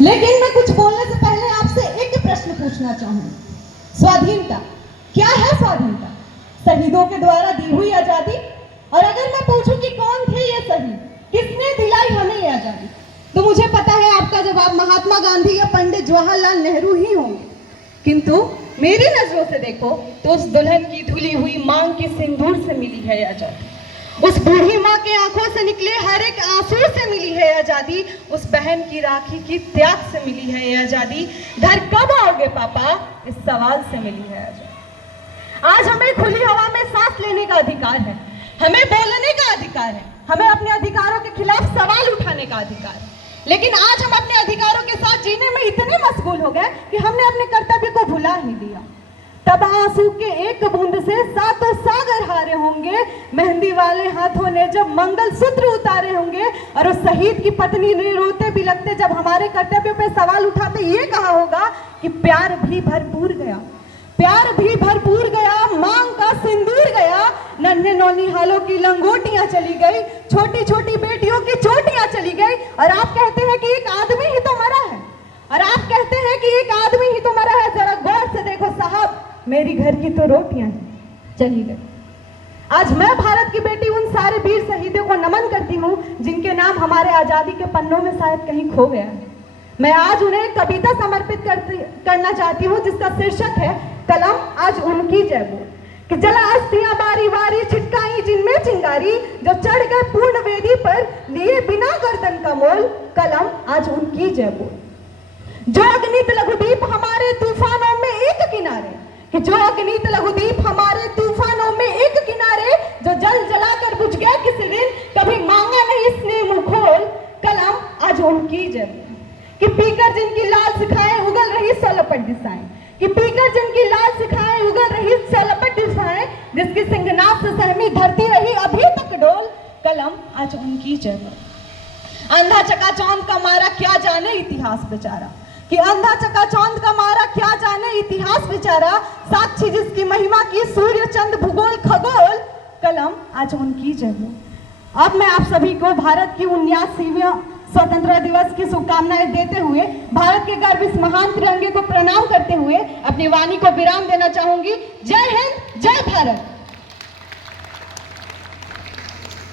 लेकिन मैं कुछ बोलने से पहले आपसे एक प्रश्न पूछना चाहूंगी। स्वाधीनता क्या है? स्वाधीनता शहीदों के द्वारा दी हुई आजादी। और अगर मैं पूछूं कि कौन थे ये शहीद, किसने दिलाई हमें ये आजादी, तो मुझे पता है आपका जवाब महात्मा गांधी या पंडित जवाहरलाल नेहरू ही होंगे। किंतु मेरी नजरों से देखो तो उस दुल्हन की धुली हुई मांग के सिंदूर से मिली है आजादी, उस बूढ़ी माँ के आंखों से निकले हर एक आंसू से मिली है आजादी, उस बहन की राखी की त्याग से मिली है ये आजादी। घर कब आओगे पापा, इस सवाल से मिली है आजादी। आज हमें खुली हवा में सांस लेने का अधिकार है, हमें बोलने का अधिकार है, हमें अपने अधिकारों के खिलाफ सवाल उठाने का अधिकार है। लेकिन आज हम अपने अधिकारों के साथ जीने में इतने मशगूल हो गए कि हमने अपने कर्तव्य को भुला ही दिया। तब आंसू के एक बूंद से सातों सागर हारे होंगे, मेहंदी वाले हाथों ने जब मंगलसूत्र उतारे होंगे, और उस शहीद की पत्नी ने रोते बिलखते जब हमारे कर्तव्यों पे सवाल उठाते ये कहा होगा कि प्यार भी भरपूर गया, प्यार भी भरपूर गया, मांग का सिंदूर गया, नन्हे नौनिहालों की लंगोटियां चली गई, छोटी छोटी बेटियों की चोटियां चली गई। और आप कहते हैं कि एक आदमी ही तो मरा है, और आप कहते हैं कि एक आदमी ही तो मरा है। जरा गौर से देखो साहब, मेरी घर की तो रोटियां चली गई। आज मैं भारत की बेटी उन सारे वीर शहीदों को नमन करती हूँ जिनके नाम हमारे आजादी के पन्नों में शायद कहीं खो गया है। मैं आज उन्हें कविता समर्पित करना चाहती हूँ जिसका शीर्षक है कलम आज उनकी जय बोल। कि जला अस्थियां बारी बारी छिटकाई जिनमें चिंगारी, जो चढ़ गए पूर्ण वेदी पर लिए बिना गर्दन का मोल, कलम आज उनकी जय बोल। जो अग्नित लघुदीप हमारे तूफानों में एक किनारे, कि जो अग्नित लघुदीप हमारे तूफानों में एक किनारे, जो जल जलाकर बुझ गया किसी दिन, कभी मांगा नहीं इसने मुंह खोल, कलम आज उनकी जय बोल। कि पीकर जिनकी लाल सिखाएं उगल रही सलपट दिशाएं, कि पीकर जिनकी लाल सिखाएं उगल रही सलपट दिशाएं, जिसकी सिंहनाद से सहमी धरती रही अभी तक डोल, कलम आज उनकी जय बोल। अंधा चकाचौंध का मारा क्या जाने इतिहास बेचारा, कि अंधा चकाचौंध का मारा क्या जाने इतिहास बेचारा, साक्षी जिसकी महिमा की सूर्य चंद्र भूगोल खगोल, कलम आज उनकी जय बोल। अब मैं आप सभी को भारत की 79वीं स्वतंत्रता दिवस की शुभकामनाएं देते हुए, भारत के गर्व इस महान तिरंगे को प्रणाम करते हुए अपनी वाणी को विराम देना चाहूंगी। जय हिंद, जय भारत।